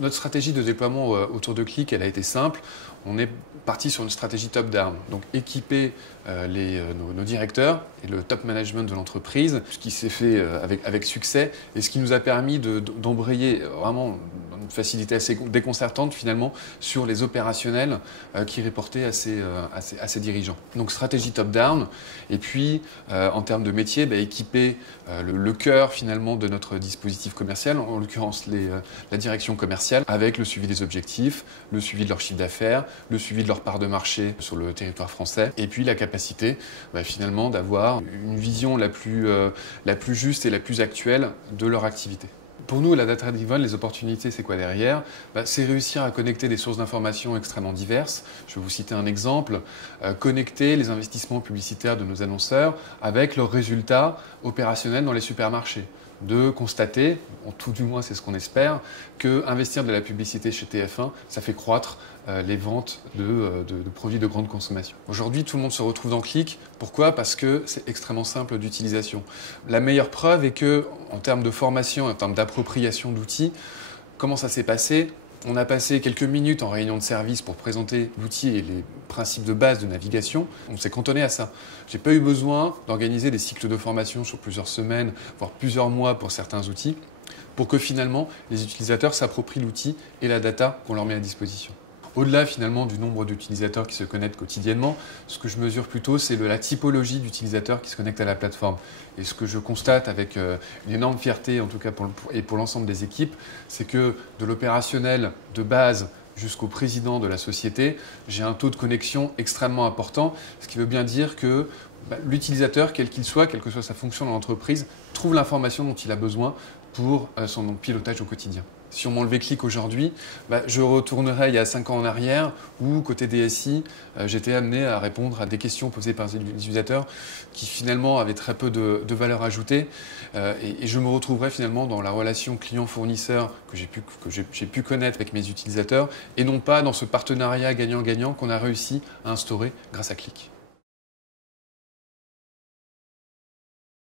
Notre stratégie de déploiement autour de Qlik, elle a été simple. On est parti sur une stratégie top-down, donc équiper nos directeurs et le top management de l'entreprise, ce qui s'est fait avec succès et ce qui nous a permis d'embrayer vraiment une facilité assez déconcertante finalement sur les opérationnels qui reportaient à ces dirigeants. Donc stratégie top-down et puis en termes de métier, équiper le cœur finalement de notre dispositif commercial, en l'occurrence la direction commerciale, avec le suivi des objectifs, le suivi de leur chiffre d'affaires, le suivi de leur part de marché sur le territoire français, et puis la capacité finalement d'avoir une vision la plus juste et la plus actuelle de leur activité. Pour nous, la data-driven, les opportunités, c'est quoi derrière? C'est réussir à connecter des sources d'informations extrêmement diverses. Je vais vous citer un exemple. Connecter les investissements publicitaires de nos annonceurs avec leurs résultats opérationnels dans les supermarchés. De constater, tout du moins c'est ce qu'on espère, que investir de la publicité chez TF1, ça fait croître les ventes de produits de grande consommation. Aujourd'hui, tout le monde se retrouve dans Qlik. Pourquoi? Parce que c'est extrêmement simple d'utilisation. La meilleure preuve est que, en termes de formation, en termes d'appropriation d'outils, comment ça s'est passé? On a passé quelques minutes en réunion de service pour présenter l'outil et les principes de base de navigation. On s'est cantonné à ça. J'ai pas eu besoin d'organiser des cycles de formation sur plusieurs semaines, voire plusieurs mois pour certains outils, pour que finalement les utilisateurs s'approprient l'outil et la data qu'on leur met à disposition. Au-delà finalement du nombre d'utilisateurs qui se connectent quotidiennement, ce que je mesure plutôt, c'est la typologie d'utilisateurs qui se connectent à la plateforme. Et ce que je constate avec une énorme fierté, en tout cas pour l'ensemble des équipes, c'est que de l'opérationnel de base jusqu'au président de la société, j'ai un taux de connexion extrêmement important, ce qui veut bien dire que l'utilisateur, quel qu'il soit, quelle que soit sa fonction dans l'entreprise, trouve l'information dont il a besoin pour son pilotage au quotidien. Si on m'enlevait Qlik aujourd'hui, je retournerais il y a 5 ans en arrière où, côté DSI, j'étais amené à répondre à des questions posées par les utilisateurs qui finalement avaient très peu de valeur ajoutée. Et je me retrouverais finalement dans la relation client-fournisseur que j'ai pu connaître avec mes utilisateurs et non pas dans ce partenariat gagnant-gagnant qu'on a réussi à instaurer grâce à Qlik.